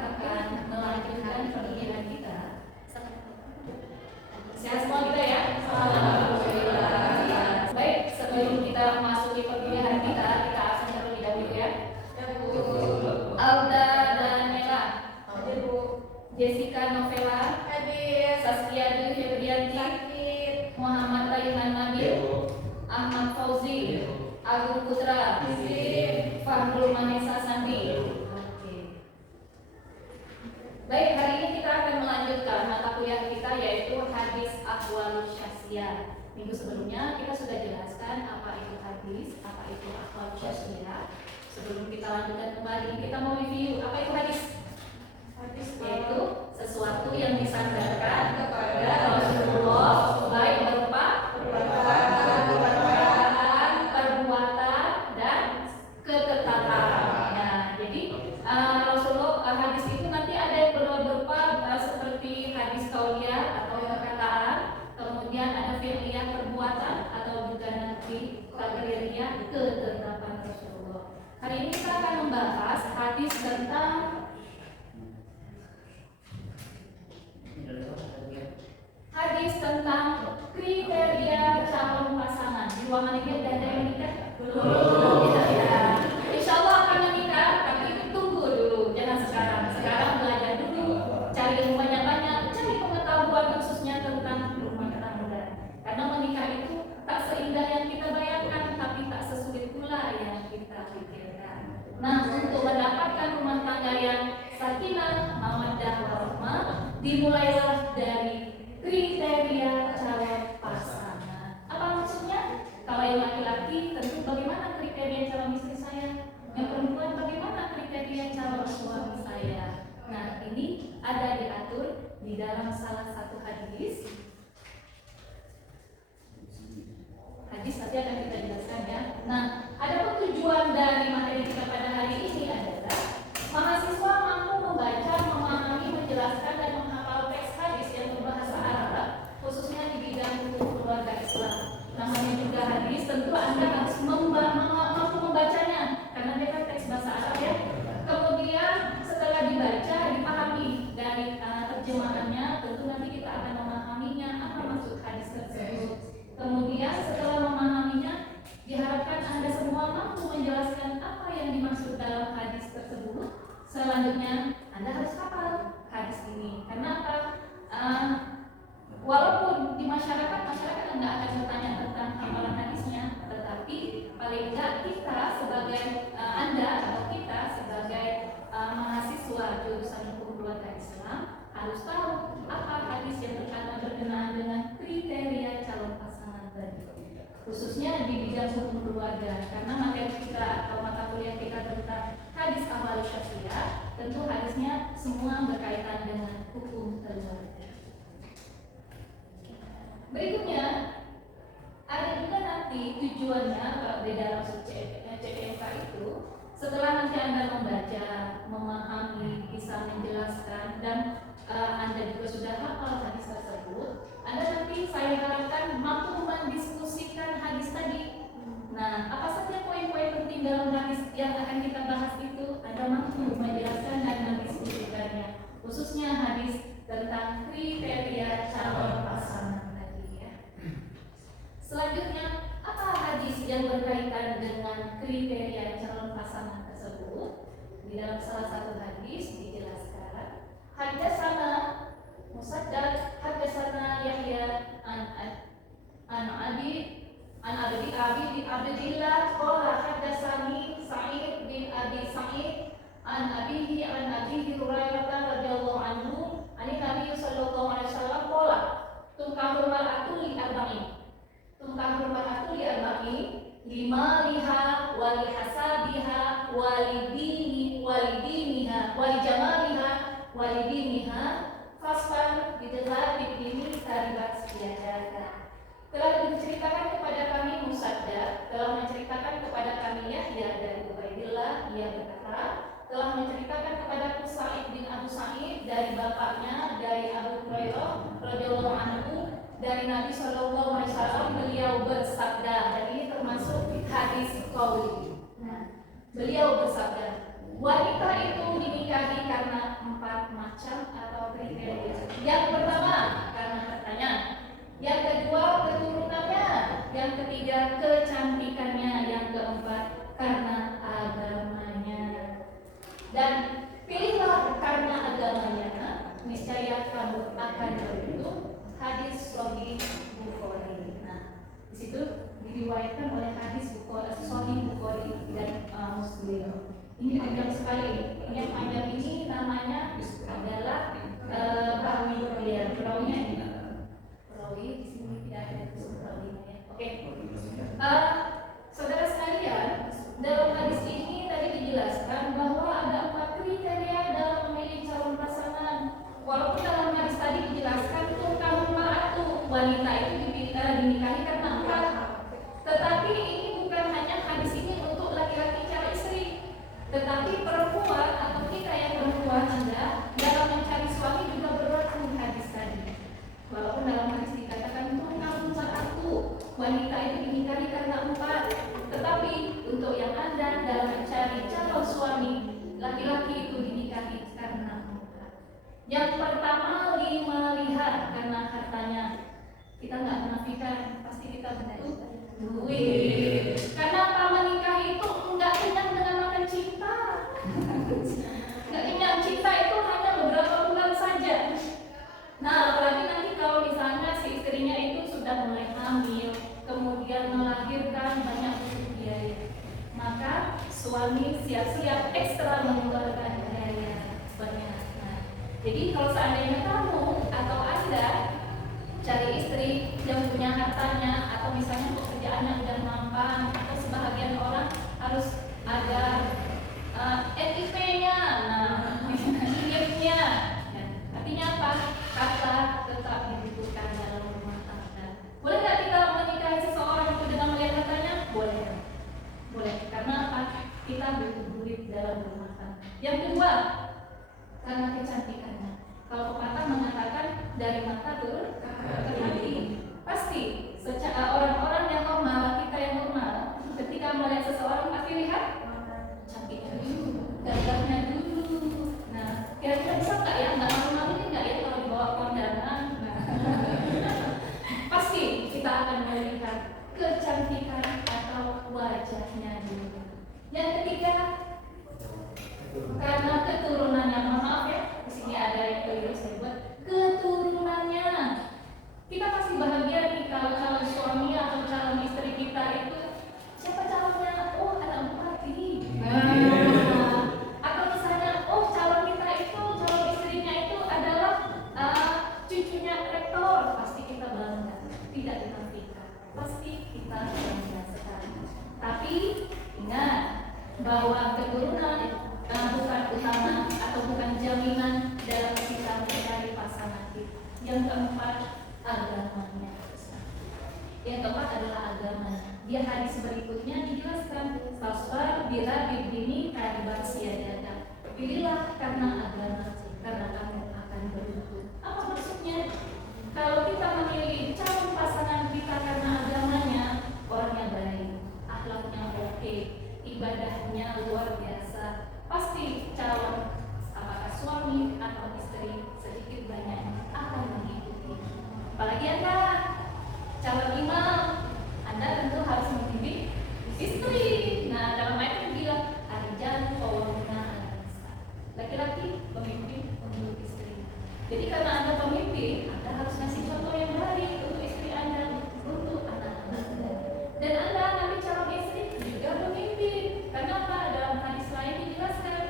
akan melanjutkan pembicaraan kita. Sehat semua kita ya? Alhamdulillah. Baik, sebelum kita masuki pembicaraan kita absen terlebih dahulu ya. Alda dan Mela. Hadir Bu. Jessica Novela. Hadir. Saskia Dwi Febrianti. Muhammad Rayhan Nabil. Ahmad Fauzi. Agung Putra. Fahrul Manisa Sandi. Baik, hari ini kita akan melanjutkan mata kuliah kita yaitu hadis ahwalus syakhsiyah. Minggu sebelumnya kita sudah jelaskan apa itu hadis, apa itu ahwalus syakhsiyah. Sebelum kita lanjutkan kembali, kita mau review apa itu hadis. Hadis yaitu sesuatu yang disandarkan kepada Rasulullah, baik berupa perkataan, perbuatan, dan ketetapan. Nah, jadi Rasulullah hadis itu nanti ada yang berupa seperti hadis qauliyah atau perkataan, kemudian ada fi'liyah perbuatan atau juga nanti qadariyah ketetapan Rasulullah. Hari ini kita akan membahas hadis tentang kriteria calon pasangan. Di ruangan ini ada yang menikah? Belum. Ya. Insya Allah akan menikah, tapi tunggu dulu, jangan sekarang. Sekarang belajar dulu, cari ilmu banyak-banyak, cari pengetahuan khususnya tentang rumah tangga. Karena menikah itu tak seindah yang kita bayangkan, tapi tak sesulit pula yang kita pikirkan. Nah, untuk mendapatkan rumah tangga yang sakinah, mawaddah warahmah, dimulailah dari kriteria calon pasangan. Apa maksudnya? Kalau yang laki-laki tentu bagaimana kriteria calon istri saya, yang perempuan bagaimana kriteria calon suami saya. Nah, ini ada diatur di dalam salah satu hadis. Hadis nanti akan kita jelaskan ya. Nah, ada tujuan dari materi kita pada hari ini adalah mahasiswa mampu membaca, memahami, menjelaskan dan menghafal teks hadis yang berbahasa Arab, khususnya di bidang hukum keluarga Islam. Namanya juga hadis, tentu Anda harus mampu membacanya karena dia kan teks bahasa Arab ya. Kemudian setelah dibaca, dipahami dari terjemahannya, tentu nanti kita akan memahaminya apa maksud hadis tersebut. Kemudian setelah memahaminya, diharapkan Anda semua mampu menjelaskan apa yang dimaksud dalam hadis tersebut. Selanjutnya Anda harus hafal hadis ini. Karena apa? Walaupun di masyarakat nggak akan bertanya tentang hafalan hadisnya, tetapi paling nggak kita sebagai Anda atau kita sebagai mahasiswa jurusan hukum keluarga Islam harus tahu apa hadis yang berkenaan dengan kriteria calon pasangan tadi, khususnya di bidang hukum keluarga. Karena materi kita atau mata kuliah kita tentang hadis ahwalus syakhsiyah, tentu hadisnya semua berkaitan dengan hukum keluarga. Berikutnya ada juga nanti tujuannya di dalam CPNK itu, setelah nanti Anda membaca, memahami, bisa menjelaskan, dan Anda juga sudah hafal hadis tersebut, Anda nanti saya harapkan mampu mendiskusikan hadis tadi. Nah, apa saja poin-poin penting dalam hadis yang akan kita bahas itu, Anda mampu menjelaskan dan mendiskusikannya, khususnya hadis tentang kriteria calon pasangan. Selanjutnya, apa hadis yang berkaitan dengan kriteria calon pasangan tersebut? Di dalam salah satu hadis dijelaskan, haddatsana Musaddad, haddatsana Yahya an Abdillah qala haddatsani Sa'id bin Abi Sa'id an abihi Hurairah radhiyallahu anhu an Nabi sallallahu alaihi wasallam qala tunkahul mar'atu li arba'in. Tunkahul mar'atu li arba'in, limaliha wali hasabiha walidiniha walijamaliha walidiniha fasfar bidhati bidini taribat siyadaka. Telah diceritakan kepada kami Musaddad, telah menceritakan kepada kami Yahya dari Ubaidillah, ia berkata, telah menceritakan kepada Sa'id bin Abu Sa'id dari bapaknya dari Abu Hurairah radhiyallahu anhu dari Nabi Shallallahu Alaihi Wasallam, beliau bersabda, dan ini termasuk hadis qauli. Nah, beliau bersabda, wanita itu dinikahi karena macam atau kriteria. Yang pertama karena hartanya, yang kedua keturunannya, yang ketiga kecantikannya, yang keempat karena agamanya. Dan pilihlah karena agamanya, niscaya kamu akan beruntung. Hadis Sahih Bukhari. Nah, di situ diriwayatkan oleh hadis Sahih Bukhari dan Muslim. Ini panjang sekali. Yang panjang ini namanya adalah perawi. Perawinya ini. Perawi di sini tidak ada perawinya. Oke. Saudara sekalian, dalam hadis ini tadi dijelaskan bahwa ada 4 kriteria dalam memilih calon pasangan. Walaupun dalam hadis tadi dijelaskan tungkahul mar'atu, wanita itu dinikahi karena empat. Tetapi ini bukan hanya hadis ini untuk laki-laki cari istri, tetapi perempuan atau kita yang perempuan Anda dalam mencari suami juga berlaku hadis tadi. Walaupun dalam hadis dikatakan tungkahul mar'atu, wanita itu dinikahi karena empat, tetapi untuk yang Anda dalam mencari calon suami, laki-laki itu dinikahi karena empat. Yang pertama, melihat karena hartanya. Kita nggak menafikan, pasti kita butuh duit. Karena apa menikah itu nggak kenyang dengan makan cinta. Nggak kenyang cinta itu hanya beberapa bulan saja. Nah, apalagi nanti kalau misalnya si istrinya itu sudah mulai hamil, kemudian melahirkan, banyak butuh biaya, maka suami siap-siap ekstra mengeluarkan biaya banyak. Nah, jadi kalau seandainya kamu atau Anda cari istri yang punya hartanya, atau misalnya pekerjaannya udah mapan, atau sebahagian orang harus ada NIP-nya, NIP-nya, artinya apa? Kata tetap dibutuhkan dalam rumah tangga. Boleh nggak kita menikahi seseorang itu dengan melihat hartanya? Boleh, boleh. Karena apa? Kita butuh duit dalam rumah tangga. Yang kedua, karena kecantikannya. Kalau pepatah mengatakan dari mata turun ke hati, pasti orang-orang yang normal, kita yang normal, ketika melihat seseorang pasti lihat cantiknya dulu, gagahnya dulu. Nah, kira-kira bisa nggak ya? Nggak malu-maluin nggak ya kalau dibawa kondangan? Pasti kita akan melihat kecantikan atau wajahnya dulu. Yang ketiga, karena keturunannya. Maaf ya, di sini ada yang keliru saya buat. Keturunannya, kita pasti bahagia nih kalau calon suami atau calon istri kita itu siapa calonnya? Oh, ada 4 ini. Atau misalnya, oh calon kita itu, calon istrinya itu adalah cucunya rektor, pasti kita bangga. Tidak dinafikan, pasti kita bangga sekali. Tapi ingat bahwa keturunan bukan utama atau bukan jaminan dalam kita mencari pasangan kita. Yang keempat, agamanya. Yang keempat adalah agamanya. Dia hadis berikutnya dijelaskan, fasfar bila bidini kadibat siadada. Pilihlah karena agama, karena kamu akan beruntung. Apa maksudnya? Kalau kita memilih calon pasangan kita karena agamanya, orangnya baik, akhlaknya oke, ibadahnya luar biasa, pasti calon apakah suami atau istri sedikit banyak akan mengikuti. Apalagi Anda calon imam, Anda tentu harus membimbing istri. Nah, dalam ayat ini bilang ar-rijalu qawwamuna 'alan nisa. Laki-laki pemimpin untuk istri. Jadi karena Anda pemimpin, Anda harus ngasih contoh yang baik untuk istri Anda, untuk anak-anak Anda. Dan Anda nanti calon istri juga pemimpin. Karena apa? Dalam hadis lain dijelaskan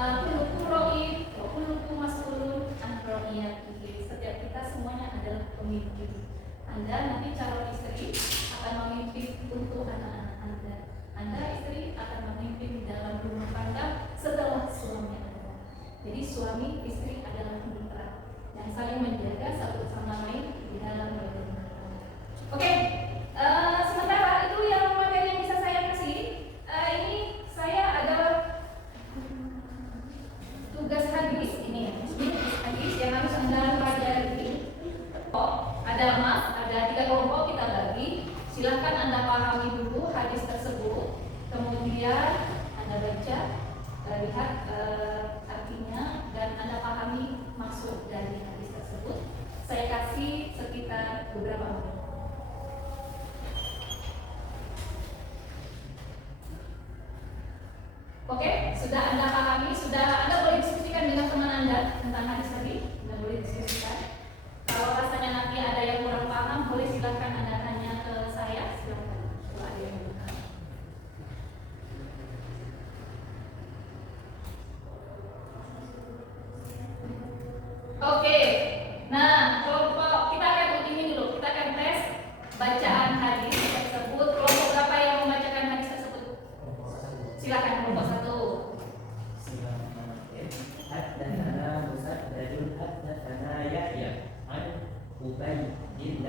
kullukum ra'in wa kullukum mas'ulun an ra'iyatihi. Setiap kita semuanya adalah pemimpin. Anda nanti calon istri akan memimpin untuk anak-anak Anda. Anda istri akan memimpin dalam rumah tangga setelah suami Anda. Jadi suami istri adalah mitra yang saling menjaga satu sama lain di dalam rumah tangga. Oke, sementara itu yang materi yang bisa saya kasih. Ini saya ada tugas hadis ini hadis yang harus Anda pelajari. Ada 3 kelompok kita bagi. Silahkan Anda pahami dulu hadis tersebut, kemudian Anda baca, lihat artinya, dan Anda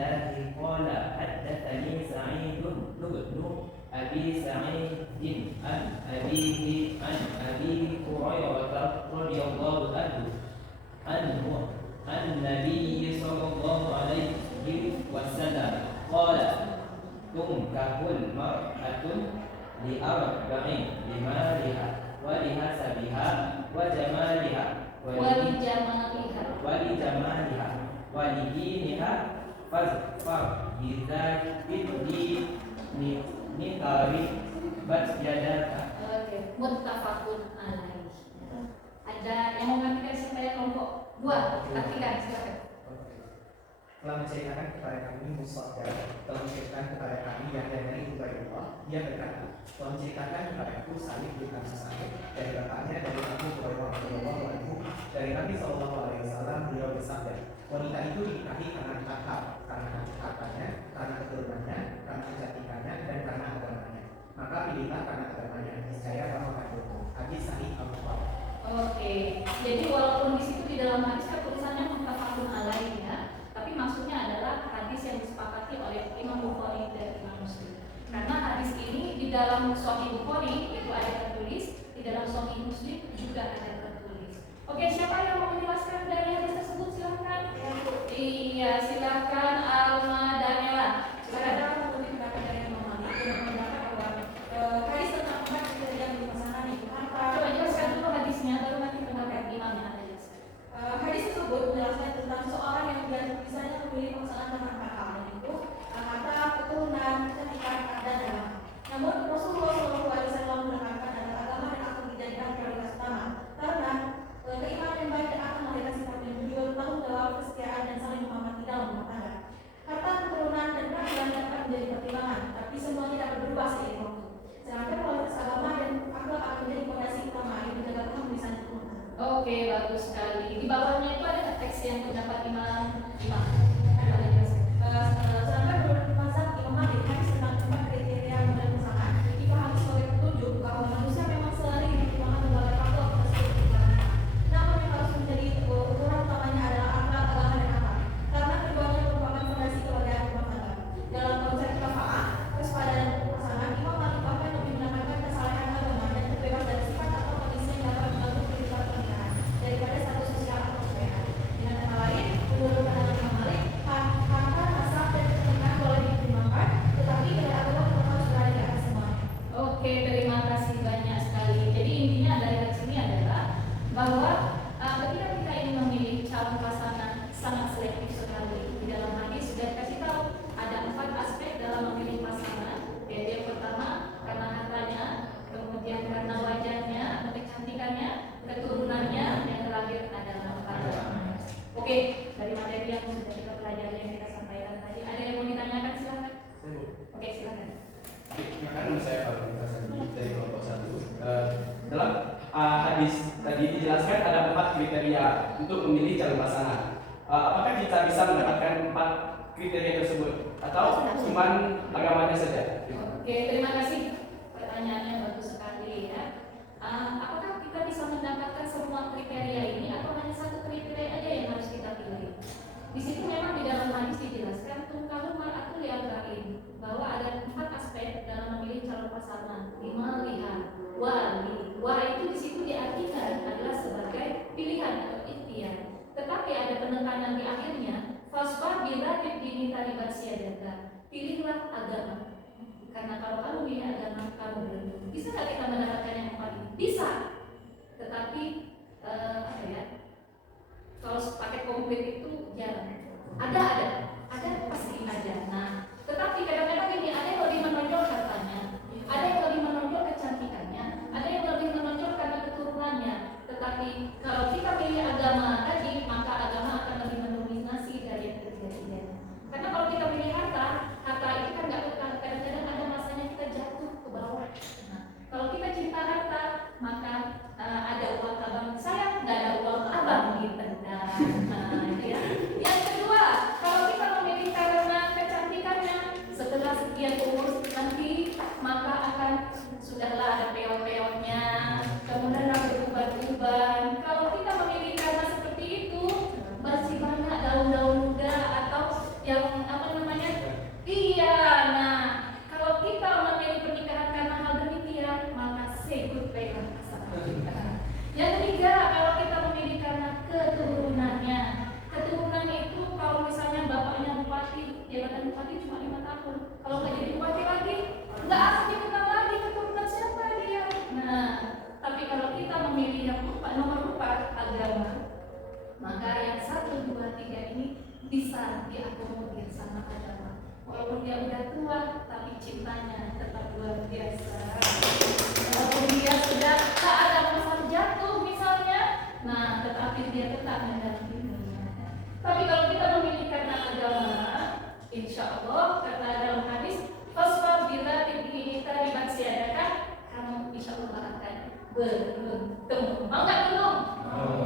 الله قال حدثني سعيد بن أبي سعيد عن أبيه عن أبي هريرة رضي الله عنه عن النبي صلى الله عليه وسلم قال تنكح المرأة لأربع: لمالها ولحسبها ولجمالها ولدينها فاظفر بذات الدين bat yadaka. Oke, muttafaqun alaih. Ada yang mau mengakikan supaya kelompok dua? Akikah, silakan. Telah menceritakan kepada kami Musafir, telah menceritakan kepada kami yang dari Ubaidullah, dia berkata, telah menceritakan kepada aku Salih bin Abi Sa'id dari bapaknya dari Abu Hurairah radhiyallahu anhu dari Nabi sallallahu alaihi wasallam, beliau bersabda, wanita itu dinikahi karena takwa, karena hartanya, karena keturunannya, karena kecantikannya, dan karena agamanya. Maka pilihlah karena agamanya, niscaya kamu akan beruntung. Hadis Sahih Al-Bukhari. Oke, jadi walaupun di situ di dalam hadis kan tulisannya muttafaqun alaih ya, tapi maksudnya adalah hadis yang disepakati oleh Imam Bukhari dan Imam Muslim. Karena hadis ini di dalam Sahih Bukhari itu ada tertulis, di dalam Sahih Muslim juga ada tertulis. Oke, siapa yang mau menjelaskan dari hadis tersebut? Silakan. Iya, silakan Alma Daniela. Silakan. Hadis tentang empat kejadian di pasangan itu apa? Coba jelaskan dulu hadisnya, baru nanti pendapat imam yang ada jelaskan. Hadis tersebut menjelaskan tentang seorang yang biasanya memilih pasangan dengan empat hal, yaitu harta, keturunan, kecantikan, dan agama. Namun Rasulullah SAW menekankan agar agama dan akal dijadikan prioritas utama, karena keimanan yang baik dan akan melahirkan sifat yang jujur, bertanggung jawab, kesetiaan, dan saling menghormati dalam rumah tangga. Harta, keturunan, dan penampilan dapat menjadi pertimbangan, tapi semuanya dapat berubah seiring waktu. Sedangkan kualitas agama dan akal akan menjadi fondasi utama yang menjaga keharmonisan rumah tangga. Oke, bagus sekali. Di bawahnya itu ada teks yang pendapat imam. Sedangkan menurut mazhab Imam Malik, hadis tentang empat kriteria model pasangan dipahami sebagai petunjuk bahwa manusia memang selalu dipertimbangkan berbagai faktor tersebut dipertimbangkan. Namun yang harus menjadi ukuran utamanya adalah akal, agama, dan akal, karena keduanya merupakan fondasi kebahagiaan rumah tangga. Dalam konsep kafaah, kesepadan pasangan, Imam Malik bahkan lebih menekankan kesalahan agama dan terbebas dari sifat atau kondisi yang dapat mengganggu kehidupan pernikahan daripada status sosial atau kekayaan. Dengan kata lain, menurut pandangan Imam Malik, harta, nasab, dan keturunan boleh dipertimbangkan, tetapi dengan agama tetap harus berada di atas semuanya. Oke, terima kasih banyak sekali. Jadi intinya dari hadis ini adalah bahwa ketika kita ingin memilih calon pasangan sangat selektif sekali. Di dalam hadis sudah dikasih tahu ada 4 aspek dalam memilih pasangan. Yaitu yang pertama karena hartanya, kemudian karena wajahnya, kecantikannya, keturunannya, yang terakhir adalah agamanya. Oke, dari materi yang sudah kita pelajari yang kita sampaikan tadi, ada yang mau ditanyakan silakan. Oke, silakan. Karena saya fakultas dari kelompok 1. Dalam hadis tadi dijelaskan ada 4 kriteria untuk memilih calon pasangan. Apakah kita bisa mendapatkan 4 kriteria tersebut atau cuma agamanya saja? Oke, terima kasih. Pertanyaannya bagus sekali ya. Apakah kita bisa mendapatkan semua kriteria ini atau hanya satu kriteria aja yang harus kita pilih? Di situ memang di dalam hadis dijelaskan tungkalu mar'atul li'arba'in, bahwa ada 4 aspek dalam memilih calon pasangan. 5 lihat, wali. Wa itu di situ diartikan adalah sebagai pilihan atau ikhtiar. Tetapi ada penekanan di akhirnya, fasfar bila dini talibat siadata. Pilihlah agama. Karena kalau kamu pilih agama, kamu beruntung. Bisa nggak kita mendapatkan yang 4 ini? Bisa. Tetapi apa ya? Kalau pakai komplit itu jarang. Ada pasti ada. Nah, tetapi kadang-kadang ini ada yang lebih menonjol hartanya, ada yang lebih menonjol kecantikannya, ada yang lebih menonjol karena keturunannya. Tetapi kalau kita pilih agama tadi, maka agama akan lebih mendominasi dari yang ketiga-tiganya. Karena kalau kita pilih harta itu kan nggak kekal. Kadang-kadang ada masanya kita jatuh ke bawah. Nah, kalau kita cinta harta, maka ada uang abang saya, nggak ada uang abang dipendam. Nah, ya. Yang kedua, kalau kita memilih karena kecantikannya, setelah sekian umur nanti, maka akan sudahlah ada peot-peotnya, kemudian rambut uban-uban. Kalau kita memilih karena seperti itu, 2, 3 ini bisa diakomodir sama agama. Walaupun dia udah tua, tapi cintanya tetap luar biasa. Walaupun dia sudah tak ada masalah jatuh misalnya, nah tetapi dia tetap mendampinginya. Tapi kalau kita memilih karena agama, insya Allah kata dalam hadis, fasfar bila tinggi kita dibaksiadakan, kamu insya Allah akan beruntung. Mau nggak belum?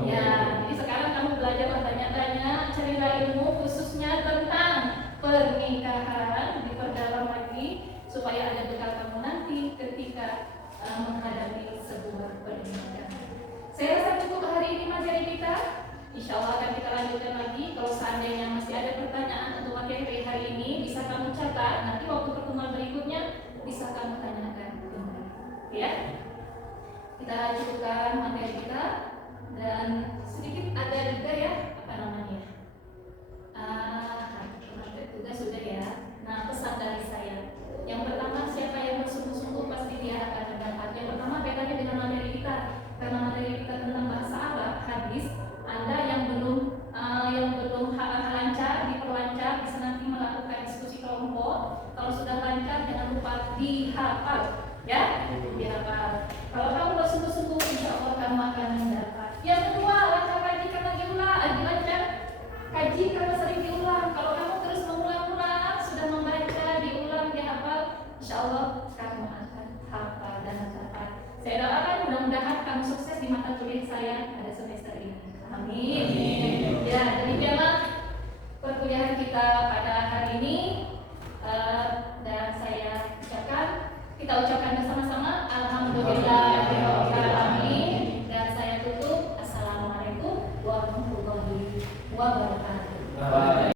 Ya, jadi sekarang kamu belajar bertanya-tanya, carilah ilmu khususnya tentang pernikahan, diperdalam lagi supaya ada bekal kamu nanti ketika menghadapi sebuah pernikahan. Saya rasa cukup hari ini materi kita. Insya Allah akan kita lanjutkan lagi. Kalau seandainya masih ada pertanyaan untuk materi hari ini, bisa kamu catat. Nanti waktu pertemuan berikutnya bisa kamu tanyakan kembali. Ya, kita cukupkan materi kita dan sedikit ada juga ya apa namanya? Tugas sudah ya. Nah, pesan dari saya. Yang pertama, siapa yang bersungguh-sungguh pasti dia akan mendapat. Yang pertama kaitannya dengan materi kita. Karena materi kita tentang bahasa Arab, hadis. Anda yang belum lancar, diperlancar, bisa nanti melakukan diskusi kelompok. Kalau sudah lancar, jangan lupa dihafal, ya, dihafal. Kalau kamu bersungguh-sungguh, insya Allah kamu akan mendapat. Yang kedua, lancar kaji karena diulang, lancar kaji karena sering diulang. Kalau kamu terus mengulang-ulang, sudah membaca, diulang, dihafal, insya Allah kamu akan hafal dan mendapat. Saya doakan mudah-mudahan kamu sukses di mata kuliah saya pada semester ini. Amin. Ya, demikianlah perkuliahan kita pada hari ini. Dan saya kita ucapkan bersama-sama alhamdulillahirobbilalamin. Dan saya tutup. Assalamualaikum warahmatullahi wabarakatuh.